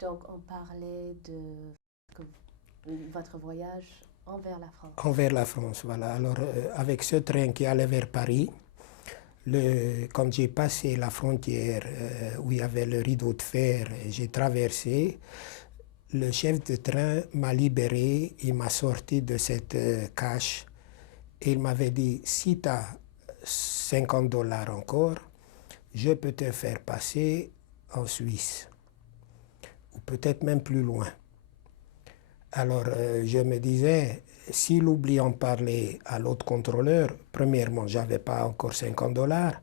Donc, on parlait de votre voyage envers la France. Envers la France, voilà. Alors, avec ce train qui allait vers Paris, quand j'ai passé la frontière où il y avait le rideau de fer, et j'ai traversé, le chef de train m'a libéré, il m'a sorti de cette cache et il m'avait dit, si tu as 50 dollars encore, je peux te faire passer en Suisse, ou peut-être même plus loin. Alors je me disais, s'il oublie en parler à l'autre contrôleur, premièrement, je n'avais pas encore 50 dollars,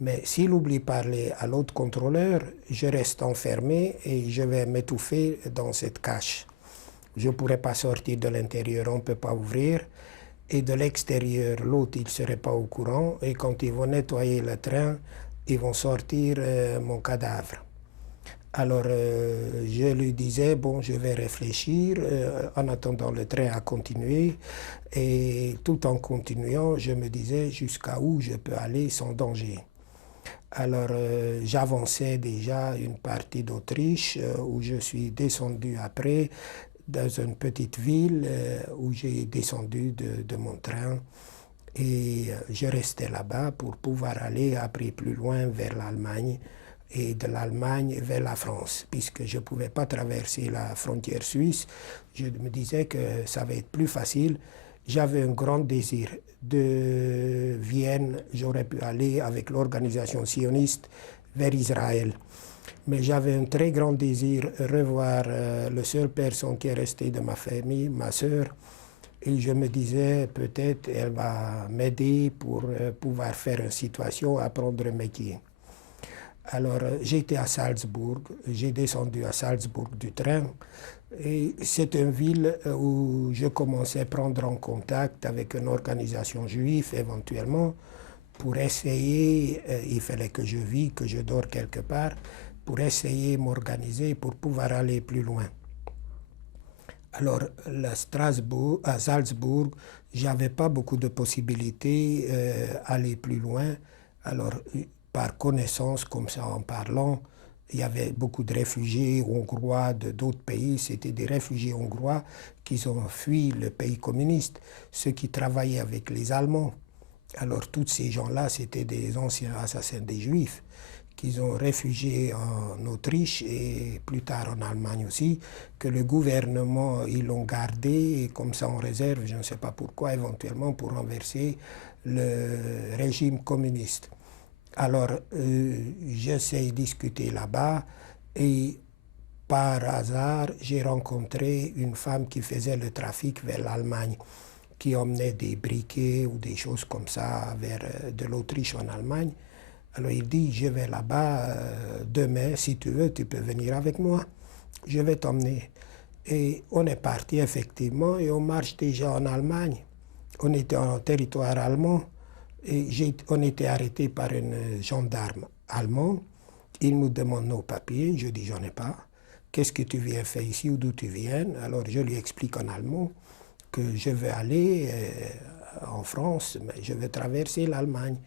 mais s'il oublie parler à l'autre contrôleur, je reste enfermé et je vais m'étouffer dans cette cache. Je ne pourrais pas sortir de l'intérieur, on ne peut pas ouvrir. Et de l'extérieur, l'autre, il ne serait pas au courant. Et quand ils vont nettoyer le train, ils vont sortir mon cadavre. Alors je lui disais, bon, je vais réfléchir, en attendant le train à continuer. Et tout en continuant, je me disais jusqu'à où je peux aller sans danger. Alors j'avançais déjà une partie d'Autriche où je suis descendu après dans une petite ville où j'ai descendu de mon train et je restais là-bas pour pouvoir aller après plus loin vers l'Allemagne et de l'Allemagne vers la France. Puisque je ne pouvais pas traverser la frontière suisse, je me disais que ça va être plus facile. J'avais un grand désir de Vienne, j'aurais pu aller avec l'organisation sioniste vers Israël. Mais j'avais un très grand désir de revoir la seule personne qui est restée de ma famille, ma sœur. Et je me disais, peut-être elle va m'aider pour pouvoir faire une situation, apprendre un métier. Alors j'étais à Salzbourg, j'ai descendu à Salzbourg du train. Et c'est une ville où je commençais à prendre en contact avec une organisation juive éventuellement pour essayer, il fallait que je vive, que je dors quelque part, pour essayer de m'organiser pour pouvoir aller plus loin. Alors, à Salzbourg, j'avais pas beaucoup de possibilités d'aller plus loin. Alors, par connaissance, comme ça en parlant, il y avait beaucoup de réfugiés hongrois d'autres pays. C'était des réfugiés hongrois qui ont fui le pays communiste, ceux qui travaillaient avec les Allemands. Alors, tous ces gens-là, c'était des anciens assassins des Juifs qu'ils ont réfugiés en Autriche et plus tard en Allemagne aussi, que le gouvernement, ils l'ont gardé comme ça en réserve, je ne sais pas pourquoi, éventuellement pour renverser le régime communiste. Alors, j'essaie de discuter là-bas et par hasard, j'ai rencontré une femme qui faisait le trafic vers l'Allemagne, qui emmenait des briquets ou des choses comme ça vers de l'Autriche en Allemagne. Alors il dit, je vais là-bas demain, si tu veux, tu peux venir avec moi. Je vais t'emmener. Et on est parti effectivement et on marche déjà en Allemagne. On était en territoire allemand et on était arrêté par un gendarme allemand. Il nous demande nos papiers. Je dis, j'en ai pas. Qu'est-ce que tu viens faire ici ou d'où tu viens? Alors je lui explique en allemand que je vais aller en France, mais je vais traverser l'Allemagne.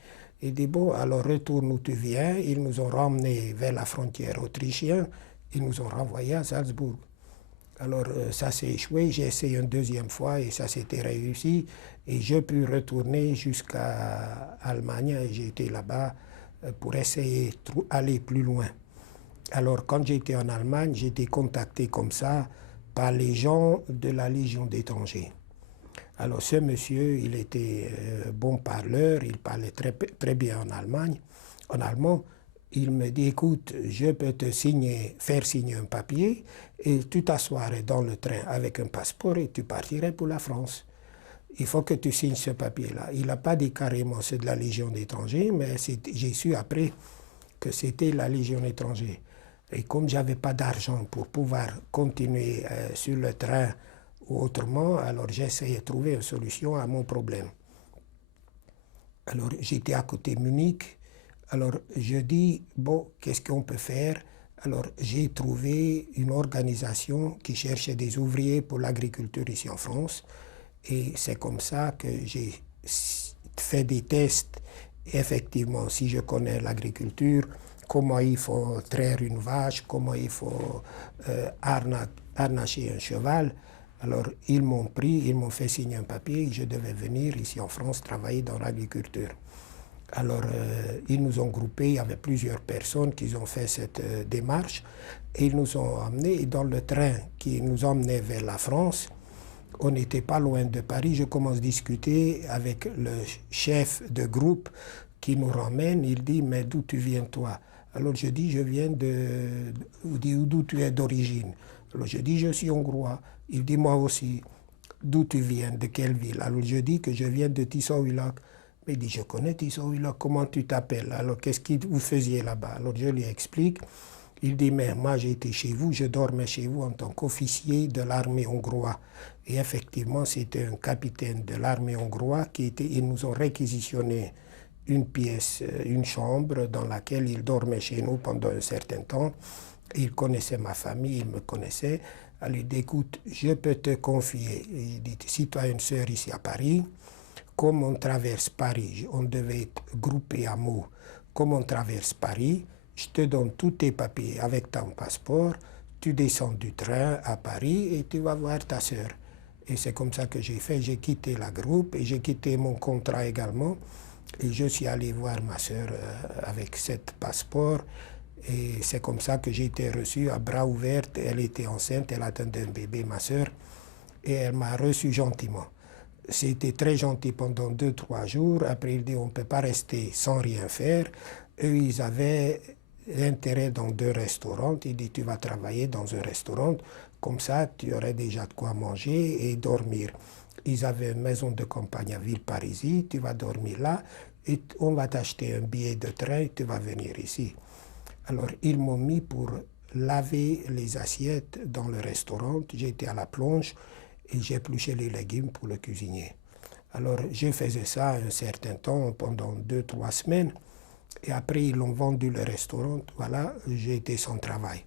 Il dit, bon, alors retourne où tu viens. Ils nous ont ramenés vers la frontière autrichienne. Ils nous ont renvoyés à Salzbourg. Alors ça s'est échoué. J'ai essayé une deuxième fois et ça s'était réussi. Et j'ai pu retourner jusqu'à Allemagne. Et j'ai été là-bas pour essayer d'aller plus loin. Alors quand j'étais en Allemagne, j'ai été contacté comme ça par les gens de la Légion d'étrangers. Alors ce monsieur, il était bon parleur, il parlait très bien en allemand. Il me dit, écoute, je peux te faire signer un papier et tu t'assoirais dans le train avec un passeport et tu partirais pour la France. Il faut que tu signes ce papier-là. Il n'a pas dit carrément c'est de la Légion d'étrangers, mais j'ai su après que c'était la Légion d'étrangers. Et comme je n'avais pas d'argent pour pouvoir continuer sur le train ou autrement, alors j'ai essayé de trouver une solution à mon problème. Alors j'étais à côté de Munich, alors je dis, bon, qu'est-ce qu'on peut faire? Alors j'ai trouvé une organisation qui cherchait des ouvriers pour l'agriculture ici en France, et c'est comme ça que j'ai fait des tests. Effectivement, si je connais l'agriculture, comment il faut traire une vache, comment il faut harnacher un cheval. Alors, ils m'ont pris, ils m'ont fait signer un papier et je devais venir ici en France travailler dans l'agriculture. Alors, ils nous ont groupés, il y avait plusieurs personnes qui ont fait cette démarche et ils nous ont emmenés. Et dans le train qui nous emmenait vers la France, on n'était pas loin de Paris. Je commence à discuter avec le chef de groupe qui nous ramène. Il dit, mais d'où tu viens toi? Alors je dis, je viens d'où tu es d'origine? Alors je dis, je suis hongrois. Il dit, moi aussi. D'où tu viens? De quelle ville? Alors je dis que je viens de Tissowilloc. Il dit, je connais Tissowilloc, comment tu t'appelles? Alors qu'est-ce que vous faisiez là-bas? Alors je lui explique. Il dit, mais moi j'ai été chez vous, je dormais chez vous en tant qu'officier de l'armée hongroise. Et effectivement, c'était un capitaine de l'armée hongroise ils nous ont réquisitionné une pièce, une chambre dans laquelle il dormait chez nous pendant un certain temps. Il connaissait ma famille, il me connaissait. Alors il dit, écoute, je peux te confier. Il dit, si tu as une sœur ici à Paris, comme on traverse Paris, on devait être groupé à mots, comme on traverse Paris, je te donne tous tes papiers avec ton passeport, tu descends du train à Paris et tu vas voir ta sœur. Et c'est comme ça que j'ai fait, j'ai quitté la groupe et j'ai quitté mon contrat également. Et je suis allé voir ma sœur avec ce passeport. Et c'est comme ça que j'ai été reçu à bras ouverts. Elle était enceinte, elle attendait un bébé, ma sœur. Et elle m'a reçu gentiment. C'était très gentil pendant 2-3 jours. Après, il dit, on ne peut pas rester sans rien faire. Eux, ils avaient intérêt dans 2 restaurants. Il dit, tu vas travailler dans un restaurant. Comme ça, tu aurais déjà de quoi manger et dormir. Ils avaient une maison de campagne à Villeparisis. Tu vas dormir là et on va t'acheter un billet de train et tu vas venir ici. Alors, ils m'ont mis pour laver les assiettes dans le restaurant. J'étais à la plonge et j'épluchais les légumes pour le cuisinier. Alors, je faisais ça un certain temps, pendant 2-3 semaines. Et après, ils l'ont vendu le restaurant. Voilà, j'ai été sans travail.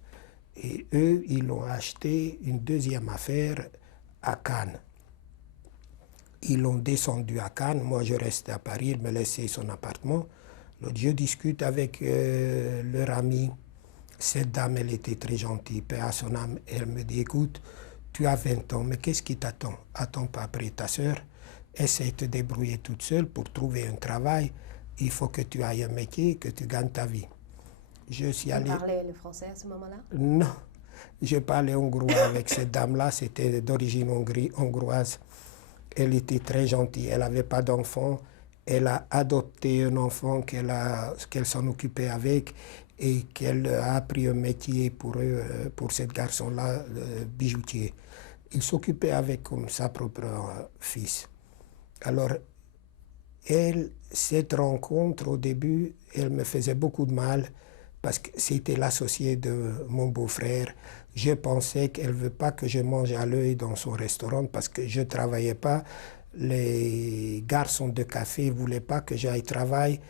Et eux, ils ont acheté une deuxième affaire à Cannes. Ils l'ont descendu à Cannes. Moi, je restais à Paris. Ils me laissaient son appartement. Donc, je discute avec leur amie. Cette dame, elle était très gentille. Paix à son âme. Elle me dit, écoute, tu as 20 ans, mais qu'est-ce qui t'attend? Attends pas après ta sœur. Essaye de te débrouiller toute seule pour trouver un travail. Il faut que tu ailles un métier, que tu gagnes ta vie. Je suis allé... Vous parlez le français à ce moment-là? Non, je parlais hongrois avec cette dame-là, c'était d'origine hongroise. Elle était très gentille, elle n'avait pas d'enfant. Elle a adopté un enfant qu'elle s'en occupait avec et qu'elle a appris un métier pour ce garçon-là, bijoutier. Il s'occupait avec comme sa propre fils. Alors, cette rencontre, au début, elle me faisait beaucoup de mal parce que c'était l'associé de mon beau-frère. Je pensais qu'elle ne veut pas que je mange à l'œil dans son restaurant parce que je ne travaillais pas. Les garçons de café ne voulaient pas que j'aille travailler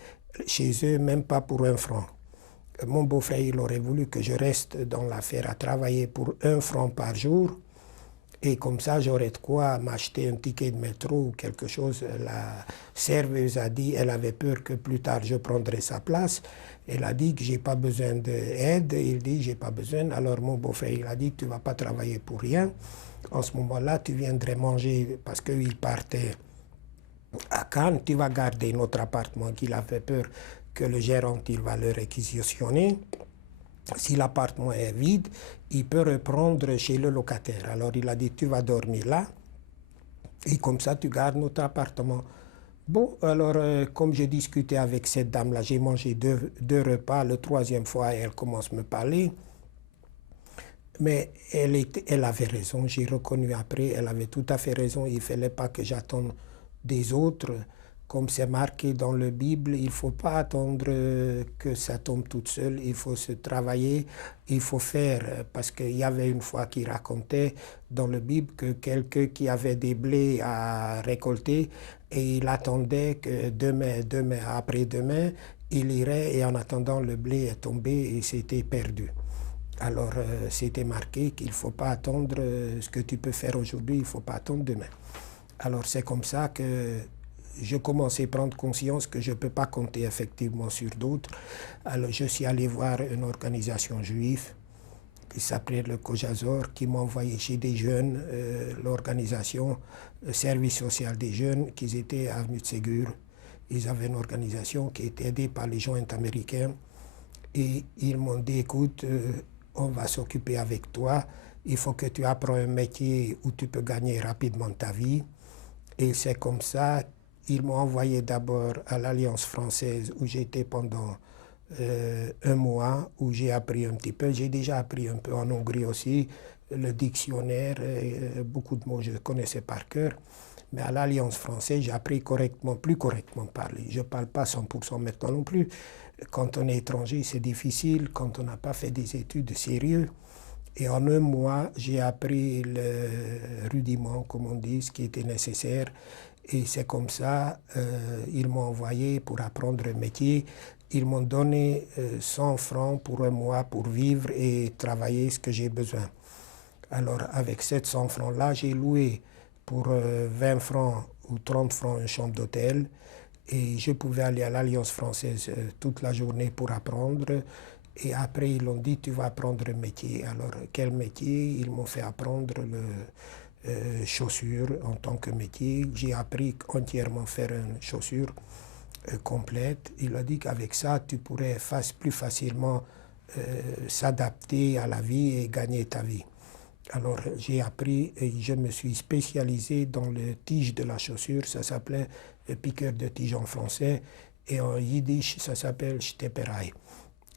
chez eux, même pas pour 1 franc. Mon beau-frère, il aurait voulu que je reste dans l'affaire à travailler pour 1 franc par jour. Et comme ça, j'aurais de quoi m'acheter un ticket de métro ou quelque chose. La serveuse a dit, elle avait peur que plus tard je prendrais sa place. Elle a dit que je n'ai pas besoin d'aide. Il dit, j'ai pas besoin. Alors mon beau-frère, il a dit, tu ne vas pas travailler pour rien. En ce moment-là, tu viendrais manger parce qu'il partait à Cannes. Tu vas garder notre appartement qu'il avait peur que le gérant il va le réquisitionner. Si l'appartement est vide, il peut reprendre chez le locataire. Alors il a dit, tu vas dormir là, et comme ça tu gardes notre appartement. Bon, alors comme j'ai discuté avec cette dame-là, j'ai mangé 2 repas, le 3e fois elle commence à me parler. Mais elle avait raison, j'ai reconnu après, elle avait tout à fait raison, il ne fallait pas que j'attende des autres. Comme c'est marqué dans la Bible, il ne faut pas attendre que ça tombe toute seule, il faut se travailler, il faut faire. Parce qu'il y avait une fois qui racontait dans la Bible que quelqu'un qui avait des blés à récolter et il attendait que demain, après-demain, il irait et en attendant le blé est tombé et c'était perdu. Alors c'était marqué qu'il ne faut pas attendre ce que tu peux faire aujourd'hui, il ne faut pas attendre demain. Alors c'est comme ça que je commençais à prendre conscience que je ne peux pas compter effectivement sur d'autres. Alors je suis allé voir une organisation juive qui s'appelait le Kojazor, qui m'a envoyé chez des jeunes, l'organisation Service social des jeunes, qui étaient à Avenue de Ségur. Ils avaient une organisation qui était aidée par les joints américains. Et ils m'ont dit, écoute, on va s'occuper avec toi. Il faut que tu apprennes un métier où tu peux gagner rapidement ta vie. Et c'est comme ça, ils m'ont envoyé d'abord à l'Alliance française où j'étais pendant un mois, où j'ai appris un petit peu. J'ai déjà appris un peu en Hongrie aussi, le dictionnaire, beaucoup de mots je connaissais par cœur. Mais à l'Alliance française, j'ai appris correctement, plus correctement parler. Je ne parle pas 100% maintenant non plus. Quand on est étranger, c'est difficile, quand on n'a pas fait des études sérieuses. Et en un mois, j'ai appris le rudiment, comme on dit, ce qui était nécessaire. Et c'est comme ça, ils m'ont envoyé pour apprendre un métier. Ils m'ont donné 100 francs pour un mois pour vivre et travailler ce que j'ai besoin. Alors, avec 700 francs-là, j'ai loué pour 20 francs ou 30 francs une chambre d'hôtel. Et je pouvais aller à l'Alliance française toute la journée pour apprendre. Et après, ils ont dit, tu vas apprendre un métier. Alors, quel métier? Ils m'ont fait apprendre le chaussure en tant que métier. J'ai appris entièrement à faire une chaussure complète. Il a dit qu'avec ça, tu pourrais plus facilement s'adapter à la vie et gagner ta vie. Alors, j'ai appris et je me suis spécialisé dans le tige de la chaussure. Ça s'appelait le piqueur de tige en français. Et en yiddish, ça s'appelle Steperei.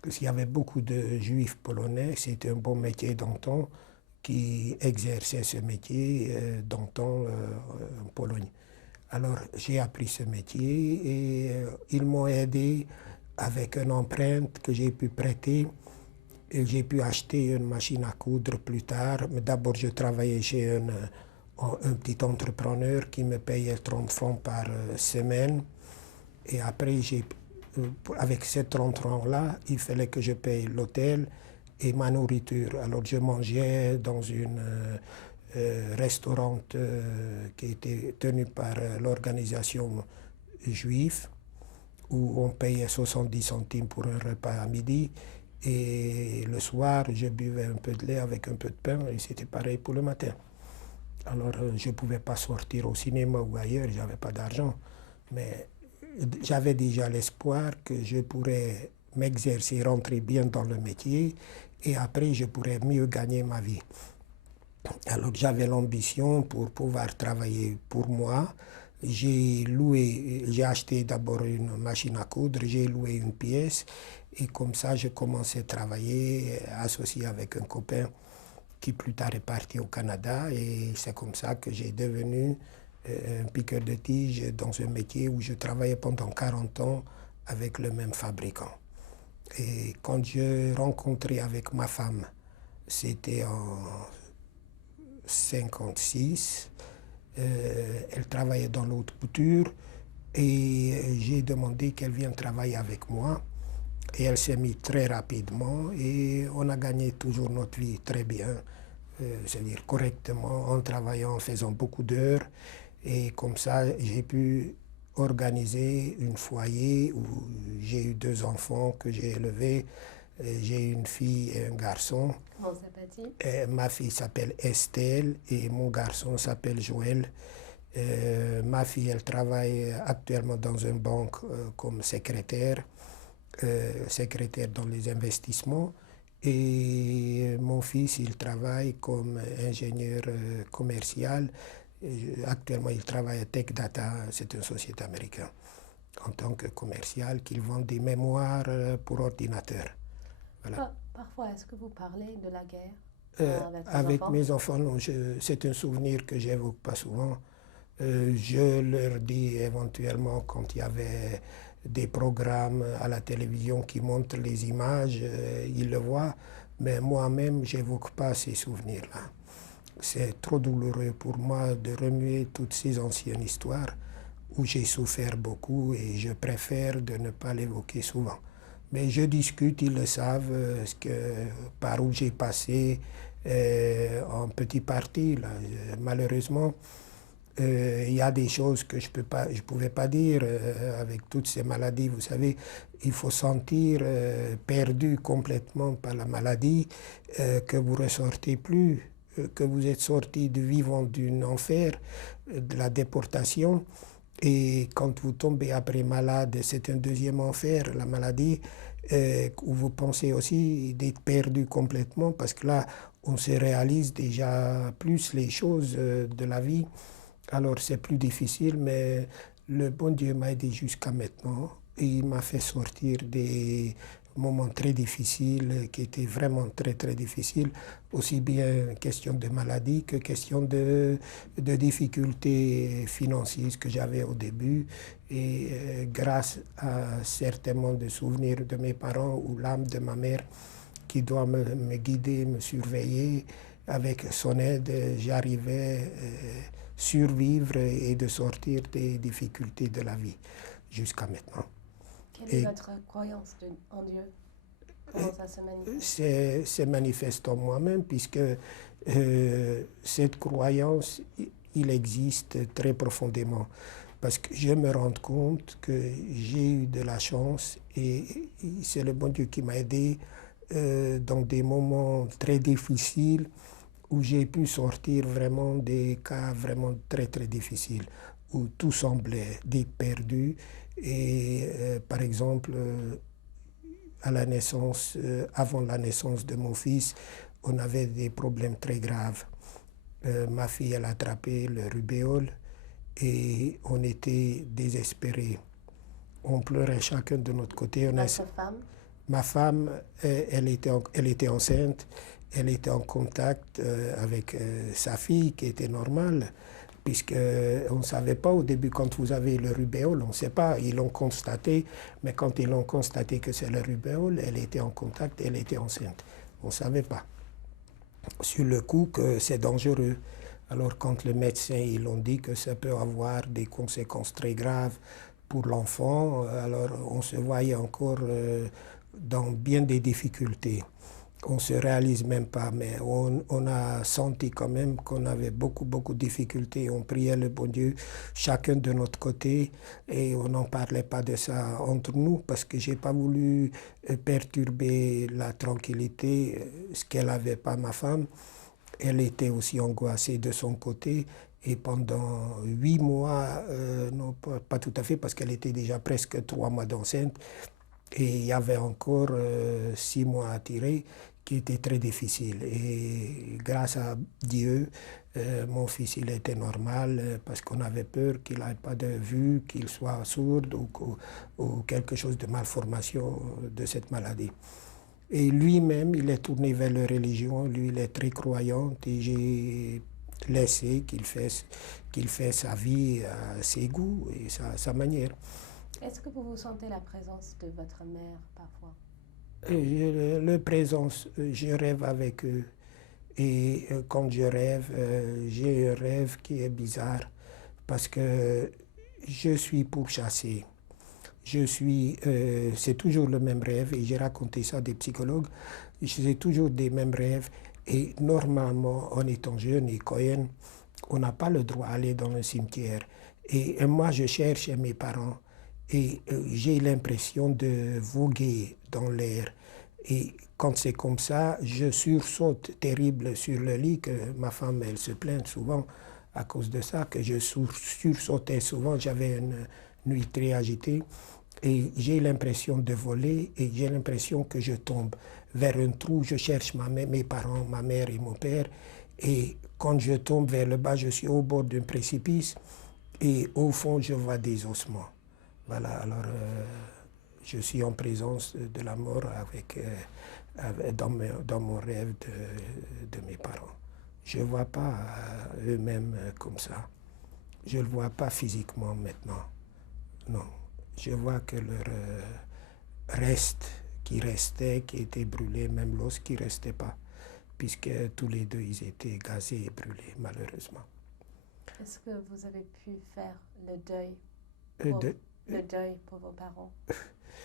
Il y avait beaucoup de juifs polonais, c'était un bon métier d'antan qui exerçait ce métier d'antan en Pologne. Alors j'ai appris ce métier et ils m'ont aidé avec une empreinte que j'ai pu prêter et j'ai pu acheter une machine à coudre plus tard. Mais d'abord je travaillais chez un petit entrepreneur qui me payait 30 francs par semaine et après avec ces 30 francs-là, il fallait que je paye l'hôtel et ma nourriture. Alors je mangeais dans un restaurant qui était tenu par l'organisation juive, où on payait 70 centimes pour un repas à midi. Et le soir, je buvais un peu de lait avec un peu de pain, et c'était pareil pour le matin. Alors je ne pouvais pas sortir au cinéma ou ailleurs, je n'avais pas d'argent. Mais j'avais déjà l'espoir que je pourrais m'exercer, rentrer bien dans le métier et après je pourrais mieux gagner ma vie. Alors j'avais l'ambition pour pouvoir travailler pour moi. J'ai acheté d'abord une machine à coudre, j'ai loué une pièce et comme ça je commençais à travailler associé avec un copain qui plus tard est parti au Canada et c'est comme ça que j'ai devenu un piqueur de tige dans un métier où je travaillais pendant 40 ans avec le même fabricant. Et quand je rencontrais avec ma femme, c'était en 56, elle travaillait dans l'haute couture et j'ai demandé qu'elle vienne travailler avec moi. Et elle s'est mise très rapidement et on a gagné toujours notre vie très bien, c'est-à-dire correctement, en travaillant, en faisant beaucoup d'heures. Et comme ça, j'ai pu organiser un foyer où j'ai eu 2 enfants que j'ai élevés. J'ai une fille et un garçon. Comment s'appelle-t-il? Ma fille s'appelle Estelle et mon garçon s'appelle Joël. Ma fille, elle travaille actuellement dans une banque comme secrétaire dans les investissements. Et mon fils, il travaille comme ingénieur commercial. Actuellement, il travaille à Tech Data, c'est une société américaine, en tant que commercial, qui vend des mémoires pour ordinateur. Voilà. Parfois, est-ce que vous parlez de la guerre avec mes enfants, non, c'est un souvenir que j'évoque pas souvent. Je leur dis éventuellement quand il y avait des programmes à la télévision qui montrent les images, ils le voient, mais moi-même, j'évoque pas ces souvenirs-là. C'est trop douloureux pour moi de remuer toutes ces anciennes histoires où j'ai souffert beaucoup et je préfère de ne pas l'évoquer souvent. Mais je discute, ils le savent, par où j'ai passé en petit partie. Là. Malheureusement, il y a des choses que je pouvais pas dire avec toutes ces maladies. Vous savez, il faut sentir perdu complètement par la maladie, que vous ressortez plus, que vous êtes sorti du vivant d'un enfer, de la déportation. Et quand vous tombez après malade, c'est un deuxième enfer, la maladie, où vous pensez aussi d'être perdu complètement, parce que là, on se réalise déjà plus les choses de la vie. Alors c'est plus difficile, mais le bon Dieu m'a aidé jusqu'à maintenant. Et il m'a fait sortir des moments très difficiles, qui étaient vraiment très très difficiles, aussi bien question de maladie que question de difficultés financières que j'avais au début. Et grâce à certainement des souvenirs de mes parents ou l'âme de ma mère qui doit me guider, me surveiller, avec son aide, j'arrivais survivre et de sortir des difficultés de la vie jusqu'à maintenant. Quelle est votre croyance en Dieu? Comment ça se manifeste? C'est manifeste en moi-même, puisque cette croyance, il existe très profondément. Parce que je me rends compte que j'ai eu de la chance et c'est le bon Dieu qui m'a aidé dans des moments très difficiles où j'ai pu sortir vraiment des cas vraiment très très difficiles, où tout semblait d'être perdu. Et par exemple, à la naissance, avant la naissance de mon fils, on avait des problèmes très graves. Ma fille, elle a attrapé le rubéole et on était désespérés. On pleurait chacun de notre côté. Votre femme? Ma femme, elle était enceinte, elle était en contact avec sa fille qui était normale, puisqu'on ne savait pas au début quand vous avez le rubéole, on ne sait pas, ils l'ont constaté, mais quand ils l'ont constaté que c'est le rubéole, elle était en contact, elle était enceinte. On ne savait pas. Sur le coup que c'est dangereux. Alors quand le médecin, ils l'ont dit que ça peut avoir des conséquences très graves pour l'enfant, alors on se voyait encore dans bien des difficultés. On ne se réalise même pas, mais on a senti quand même qu'on avait beaucoup de difficultés. On priait le bon Dieu, chacun de notre côté, et on n'en parlait pas de ça entre nous, parce que je n'ai pas voulu perturber la tranquillité, ce qu'elle n'avait pas, ma femme. Elle était aussi angoissée de son côté. Et pendant 8 mois, non pas tout à fait, parce qu'elle était déjà presque 3 mois d'enceinte, et il y avait encore 6 mois à tirer, qui étaient très difficiles. Et grâce à Dieu, mon fils, il était normal, parce qu'on avait peur qu'il n'ait pas de vue, qu'il soit sourd ou quelque chose de malformation de cette maladie. Et lui-même, il est tourné vers la religion, lui, il est très croyant, et j'ai laissé qu'il fait sa vie à ses goûts et sa manière. Est-ce que vous sentez la présence de votre mère parfois? Je rêve avec eux. Et quand je rêve, j'ai un rêve qui est bizarre, parce que je suis pourchassé. C'est toujours le même rêve, et j'ai raconté ça à des psychologues. C'est toujours des mêmes rêves. Et normalement, en étant jeune et Cohen, on n'a pas le droit d'aller dans le cimetière. Et moi, je cherche mes parents. Et j'ai l'impression de voguer dans l'air. Et quand c'est comme ça, je sursaute terrible sur le lit, que ma femme, elle se plaint souvent à cause de ça, que je sursautais souvent. J'avais une nuit très agitée. Et j'ai l'impression de voler, et j'ai l'impression que je tombe vers un trou. Je cherche mes parents, ma mère et mon père. Et quand je tombe vers le bas, je suis au bord d'un précipice. Et au fond, je vois des ossements. Voilà, alors je suis en présence de la mort dans mon rêve de mes parents. Je ne vois pas eux-mêmes comme ça. Je ne le vois pas physiquement maintenant. Non. Je vois que leur reste qui restait, qui était brûlé, même l'os qui ne restait pas, puisque tous les deux, ils étaient gazés et brûlés, malheureusement. Est-ce que vous avez pu faire le deuil pour vos parents,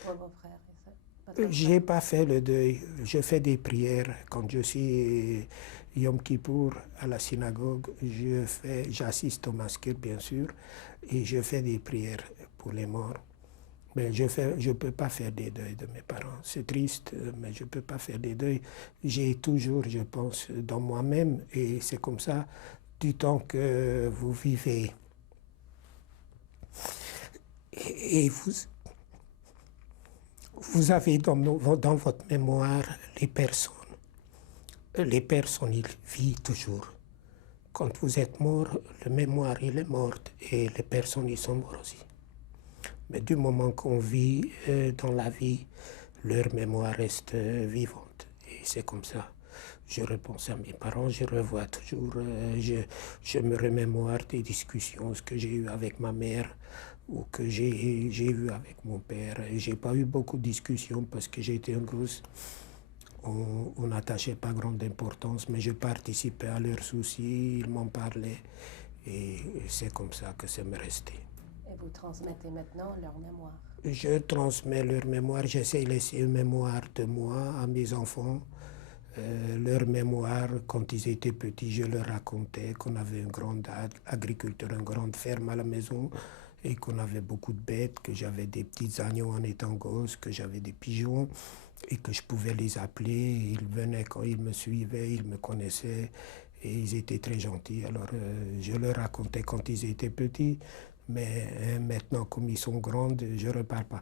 pour vos frères et sœurs? Je n'ai pas fait le deuil. Je fais des prières. Quand je suis Yom Kippour à la synagogue, j'assiste au masquer, bien sûr, et je fais des prières pour les morts. Mais je ne peux pas faire des deuils de mes parents. C'est triste, mais je ne peux pas faire des deuils. J'ai toujours, je pense, dans moi-même, et c'est comme ça, du temps que vous vivez. Et vous avez dans votre mémoire les personnes. Les personnes, ils vivent toujours. Quand vous êtes mort, le mémoire, il est mort, et les personnes, ils sont morts aussi. Mais du moment qu'on vit dans la vie, leur mémoire reste vivante. Et c'est comme ça. Je repense à mes parents, je revois toujours, je me remémore des discussions, ce que j'ai eu avec ma mère ou que j'ai eu avec mon père. Je n'ai pas eu beaucoup de discussions parce que j'étais un gosse. On n'attachait pas grande importance, mais je participais à leurs soucis, ils m'en parlaient. Et c'est comme ça que ça m'est resté. Et vous transmettez maintenant leur mémoire? Je transmets leur mémoire, j'essaie de laisser une mémoire de moi à mes enfants. Leur mémoire, quand ils étaient petits, je leur racontais qu'on avait une grande agriculture, une grande ferme à la maison et qu'on avait beaucoup de bêtes, que j'avais des petits agneaux en étant gosse, que j'avais des pigeons et que je pouvais les appeler. Ils venaient quand ils me suivaient, ils me connaissaient et ils étaient très gentils. Alors je leur racontais quand ils étaient petits, mais maintenant comme ils sont grands, je ne reparle pas.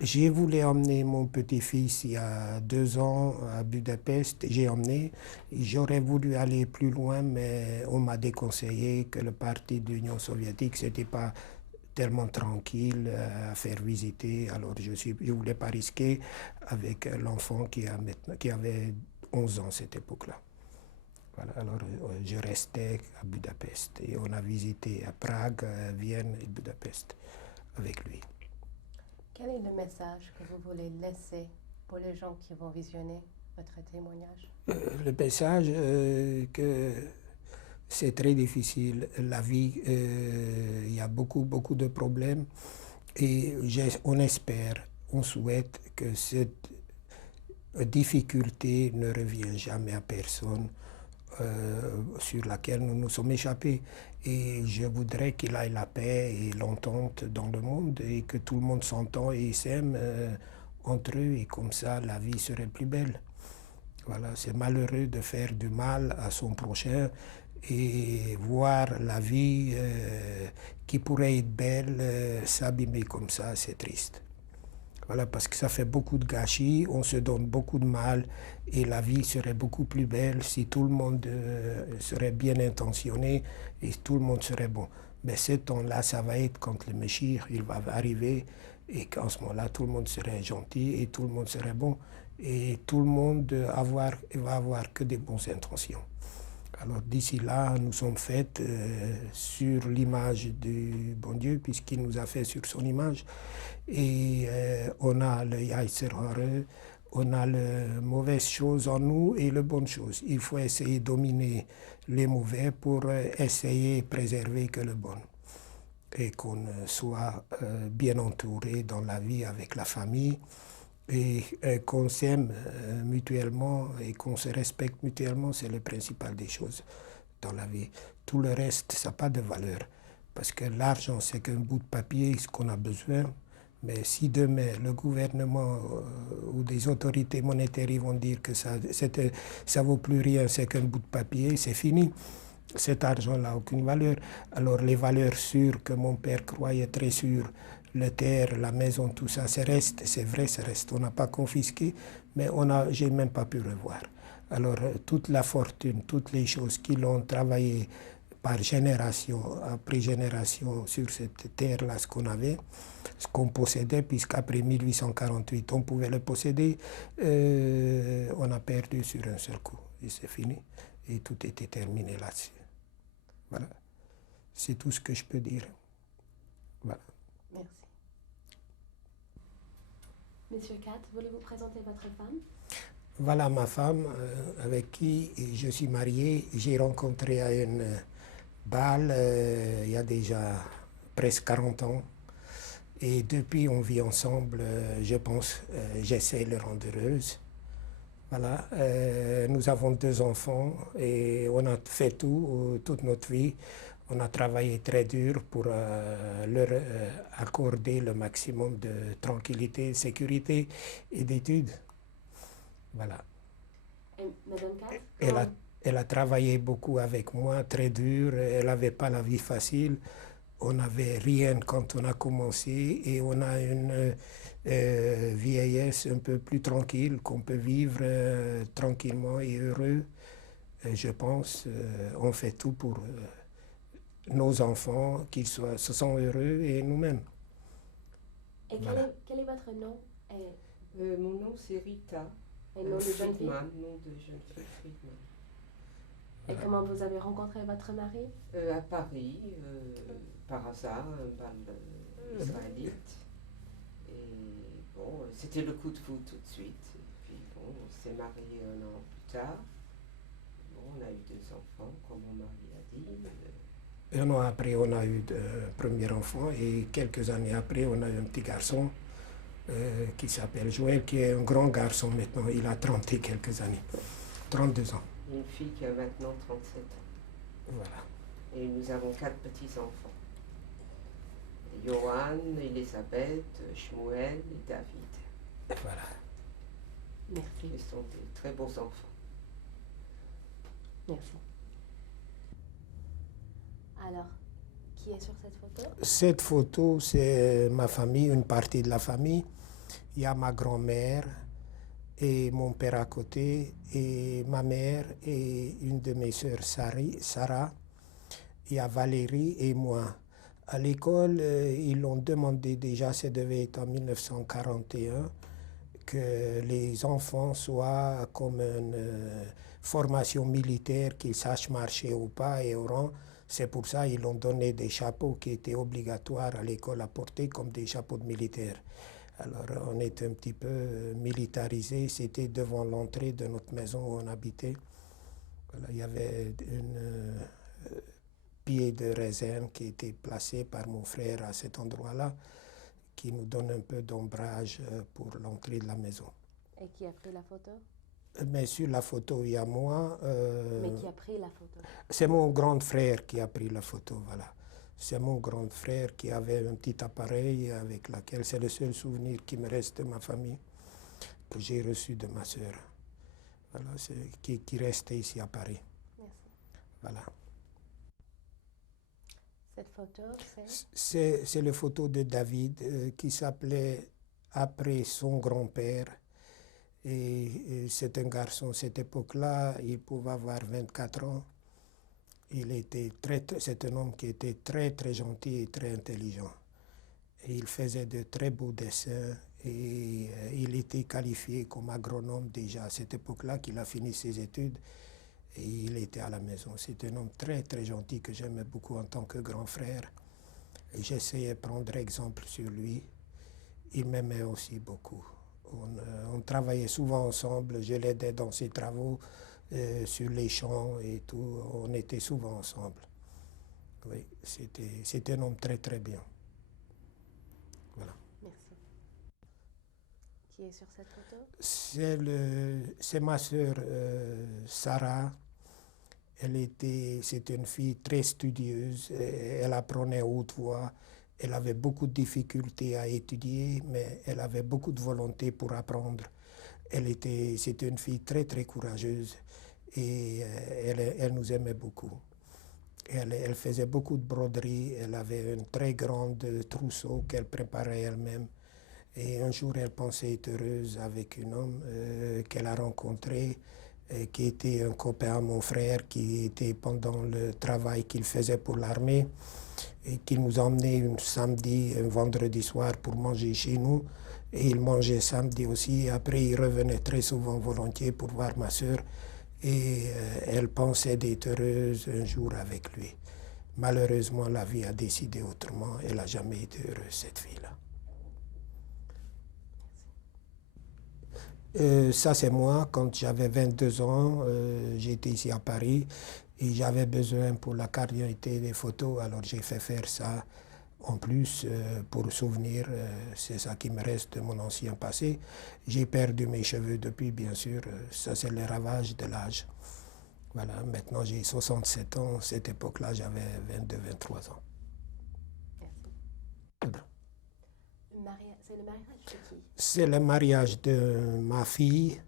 J'ai voulu emmener mon petit-fils il y a 2 ans à Budapest. J'ai emmené. J'aurais voulu aller plus loin, mais on m'a déconseillé que le parti de l'Union soviétique, ce n'était pas tellement tranquille à faire visiter. Alors je ne voulais pas risquer avec l'enfant qui avait 11 ans à cette époque-là. Voilà, alors je restais à Budapest et on a visité à Prague, Vienne et Budapest avec lui. Quel est le message que vous voulez laisser pour les gens qui vont visionner votre témoignage? Le message que c'est très difficile. La vie, il y a beaucoup de problèmes et on espère, on souhaite que cette difficulté ne revienne jamais à personne sur laquelle nous nous sommes échappés. Et je voudrais qu'il y ait la paix et l'entente dans le monde et que tout le monde s'entend et s'aime entre eux et comme ça la vie serait plus belle. Voilà, c'est malheureux de faire du mal à son prochain et voir la vie qui pourrait être belle s'abîmer comme ça, c'est triste. Voilà, parce que ça fait beaucoup de gâchis, on se donne beaucoup de mal et la vie serait beaucoup plus belle si tout le monde serait bien intentionné et tout le monde serait bon. Mais ce temps-là, ça va être quand le Messie, il va arriver et qu'en ce moment-là, tout le monde serait gentil et tout le monde serait bon et tout le monde va avoir que des bonnes intentions. Alors d'ici là, nous sommes faits sur l'image du bon Dieu, puisqu'il nous a fait sur son image. Et on a le Yetzer Hara, on a les mauvaises choses en nous et les bonnes choses. Il faut essayer de dominer les mauvais pour essayer de préserver que le bon. Et qu'on soit bien entouré dans la vie avec la famille et qu'on s'aime mutuellement et qu'on se respecte mutuellement, c'est le principal des choses dans la vie. Tout le reste, ça n'a pas de valeur. Parce que l'argent, c'est qu'un bout de papier, ce qu'on a besoin. Mais si demain, le gouvernement ou des autorités monétaires ils vont dire que ça ne vaut plus rien, c'est qu'un bout de papier, c'est fini. Cet argent n'a aucune valeur. Alors les valeurs sûres que mon père croyait très sûres, le terre, la maison, tout ça, c'est vrai, ça reste. On n'a pas confisqué, mais j'ai même pas pu revoir. Alors toute la fortune, toutes les choses qui l'ont travaillé par génération après génération sur cette terre-là, ce qu'on avait, ce qu'on possédait, puisqu'après 1848, on pouvait le posséder, on a perdu sur un seul coup. Et c'est fini. Et tout était terminé là-dessus. Voilà. C'est tout ce que je peux dire. Voilà. Merci. Monsieur Kat, voulez-vous présenter votre femme? Voilà ma femme avec qui je suis marié. J'ai rencontré à une bal il y a déjà presque 40 ans. Et depuis, on vit ensemble, je pense, j'essaie de le rendre heureuse. Voilà, nous avons 2 enfants et on a fait tout, toute notre vie. On a travaillé très dur pour leur accorder le maximum de tranquillité, de sécurité et d'études. Voilà. Et Madame Kat, Elle a, elle a travaillé beaucoup avec moi, très dur. Elle n'avait pas la vie facile. On n'avait rien quand on a commencé et on a une vieillesse un peu plus tranquille, qu'on peut vivre tranquillement et heureux. Je pense, on fait tout pour nos enfants, qu'ils se sentent heureux et nous-mêmes. et Voilà. quel est votre nom Mon nom c'est Rita. et nom de jeune fille? Friedman, nom de jeune fille Friedman. Et comment vous avez rencontré votre mari? À Paris, par hasard, un bal israélite. Et bon, c'était le coup de foudre tout de suite. Et puis bon, on s'est mariés 1 an plus tard. Bon, on a eu 2 enfants, comme mon mari a dit. 1 an après, on a eu un premier enfant et quelques années après, on a eu un petit garçon qui s'appelle Joël, qui est un grand garçon maintenant. Il a 30 et quelques années, 32 ans. Une fille qui a maintenant 37 ans. Voilà. Et nous avons 4 petits-enfants. Johan, Elisabeth, Shmuel et David. Voilà. Merci. Ils sont des très beaux enfants. Merci. Alors, qui est sur cette photo? Cette photo, c'est ma famille, une partie de la famille. Il y a ma grand-mère et mon père à côté, et ma mère et une de mes sœurs, Sarah. Il y a Valérie et moi. À l'école, ils l'ont demandé déjà, ça devait être en 1941, que les enfants soient comme une formation militaire, qu'ils sachent marcher au pas et au rang. C'est pour ça qu'ils ont donné des chapeaux qui étaient obligatoires à l'école à porter comme des chapeaux de militaires. Alors on était un petit peu militarisés, c'était devant l'entrée de notre maison où on habitait. Voilà, il y avait une pied de réserve qui était placé par mon frère à cet endroit-là, qui nous donne un peu d'ombrage pour l'entrée de la maison. Et qui a pris la photo? Mais sur la photo, il y a moi. Mais qui a pris la photo? C'est mon grand frère qui a pris la photo, voilà. C'est mon grand frère qui avait un petit appareil avec lequel c'est le seul souvenir qui me reste de ma famille, que j'ai reçu de ma sœur. Voilà, qui reste ici à Paris. Merci. Voilà. Cette photo, c'est? C'est la photo de David qui s'appelait après son grand-père. Et c'est un garçon, cette époque-là, il pouvait avoir 24 ans. C'est un homme qui était très très gentil et très intelligent. Et il faisait de très beaux dessins et il était qualifié comme agronome déjà à cette époque-là qu'il a fini ses études et il était à la maison. C'est un homme très très gentil que j'aimais beaucoup en tant que grand frère. Et j'essayais de prendre exemple sur lui. Il m'aimait aussi beaucoup. On travaillait souvent ensemble, je l'aidais dans ses travaux sur les champs et tout, on était souvent ensemble. Oui, c'était un homme très très bien. Voilà. Merci. Qui est sur cette photo? C'est ma sœur Sarah. C'était une fille très studieuse, elle apprenait à haute voix. Elle avait beaucoup de difficultés à étudier, mais elle avait beaucoup de volonté pour apprendre. C'était une fille très, très courageuse et elle nous aimait beaucoup. Elle faisait beaucoup de broderie, elle avait une très grande trousseau qu'elle préparait elle-même. Et un jour, elle pensait être heureuse avec un homme qu'elle a rencontré, qui était un copain à mon frère, qui était pendant le travail qu'il faisait pour l'armée, et qui nous emmenait un samedi, un vendredi soir pour manger chez nous. Et il mangeait samedi aussi. Après, il revenait très souvent volontiers pour voir ma sœur. Et elle pensait d'être heureuse un jour avec lui. Malheureusement, la vie a décidé autrement. Elle n'a jamais été heureuse, cette fille-là. Ça, c'est moi. Quand j'avais 22 ans, j'étais ici à Paris. Et j'avais besoin pour la carte d'identité des photos, alors j'ai fait faire ça En plus, pour souvenir, c'est ça qui me reste de mon ancien passé. J'ai perdu mes cheveux depuis, bien sûr. Ça, c'est le ravage de l'âge. Voilà, maintenant j'ai 67 ans. À cette époque-là, j'avais 22-23 ans. Merci. C'est le mariage de qui? C'est le mariage de ma fille.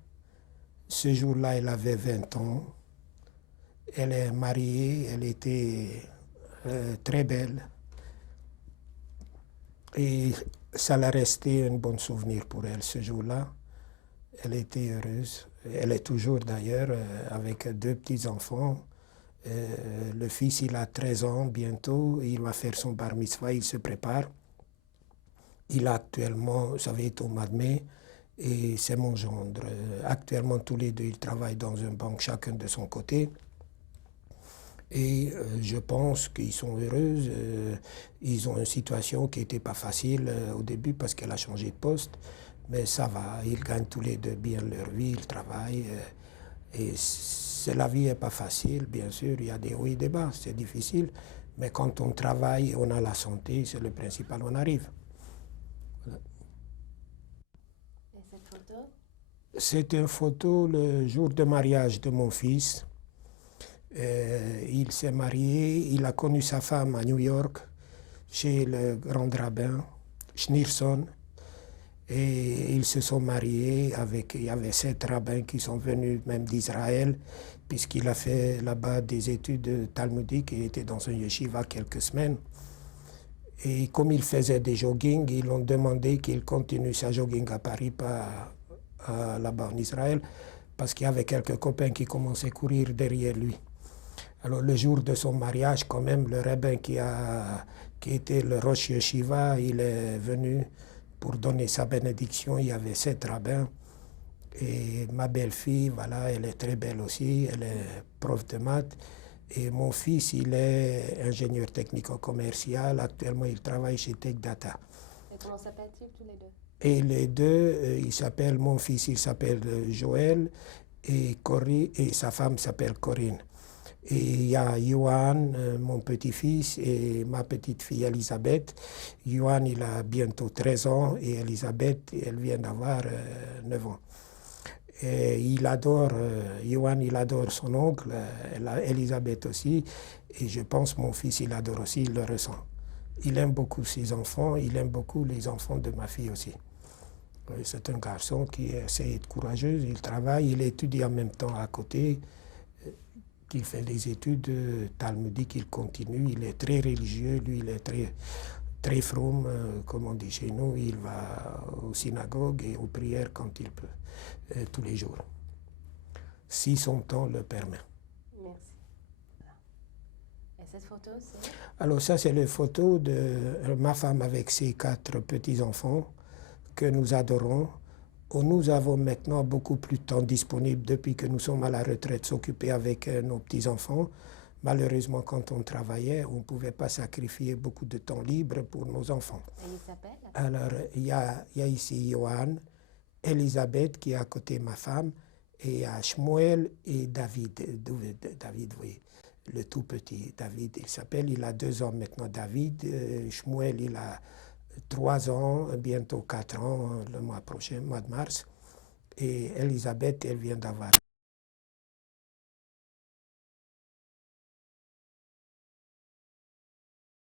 Ce jour-là, elle avait 20 ans. Elle est mariée, elle était très belle. Et ça l'a resté un bon souvenir pour elle ce jour-là. Elle était heureuse. Elle est toujours d'ailleurs avec 2 petits-enfants. Le fils, il a 13 ans bientôt. Il va faire son bar mitzvah, il se prépare. Il a actuellement, ça va être au mois de mai, et c'est mon gendre. Actuellement, tous les deux, ils travaillent dans une banque, chacun de son côté. Et je pense qu'ils sont heureux. Ils ont une situation qui n'était pas facile au début parce qu'elle a changé de poste. Mais ça va, ils gagnent tous les deux bien leur vie, ils travaillent. Et la vie n'est pas facile, bien sûr. Il y a des hauts et des bas, c'est difficile. Mais quand on travaille, on a la santé, c'est le principal, on arrive. Voilà. Et cette photo? C'est une photo le jour de mariage de mon fils. Il s'est marié, il a connu sa femme à New York, chez le grand rabbin Schneerson. Et ils se sont mariés il y avait 7 rabbins qui sont venus même d'Israël, puisqu'il a fait là-bas des études talmudiques et était dans un yeshiva quelques semaines. Et comme il faisait des jogging, ils ont demandé qu'il continue sa jogging à Paris, pas là-bas en Israël, parce qu'il y avait quelques copains qui commençaient à courir derrière lui. Alors le jour de son mariage, quand même, le rabbin qui était le Rosh Yeshiva, il est venu pour donner sa bénédiction. Il y avait 7 rabbins. Et ma belle-fille, voilà, elle est très belle aussi, elle est prof de maths. Et mon fils, il est ingénieur technico-commercial. Actuellement, il travaille chez Tech Data. Et comment s'appellent-ils tous les deux? Et les deux, mon fils, il s'appelle Joël et sa femme s'appelle Corinne. Et il y a Johan, mon petit-fils, et ma petite-fille Elisabeth. Johan, il a bientôt 13 ans et Elisabeth, elle vient d'avoir 9 ans. Et Johan, il adore son oncle, Elisabeth aussi. Et je pense mon fils, il adore aussi, il le ressent. Il aime beaucoup ses enfants, il aime beaucoup les enfants de ma fille aussi. C'est un garçon qui essaie d'être courageux, il travaille, il étudie en même temps à côté. Il fait des études talmudiques, il continue, il est très religieux, lui il est très fromm, comme on dit chez nous, il va aux synagogues et aux prières quand il peut, tous les jours, si son temps le permet. Merci. Voilà. Et cette photo, c'est? Alors ça, c'est la photo de ma femme avec ses 4 petits-enfants que nous adorons. Nous avons maintenant beaucoup plus de temps disponible depuis que nous sommes à la retraite, s'occuper avec nos petits-enfants. Malheureusement, quand on travaillait, on ne pouvait pas sacrifier beaucoup de temps libre pour nos enfants. Et il s'appelle? Alors, il y a ici Johan, Elisabeth qui est à côté de ma femme, et il y a Shmuel et David. David, oui, le tout petit David, il s'appelle. Il a 2 ans maintenant, David. Shmuel, il a 3 ans, bientôt 4 ans, le mois prochain, mois de mars. Et Elisabeth, elle vient d'avoir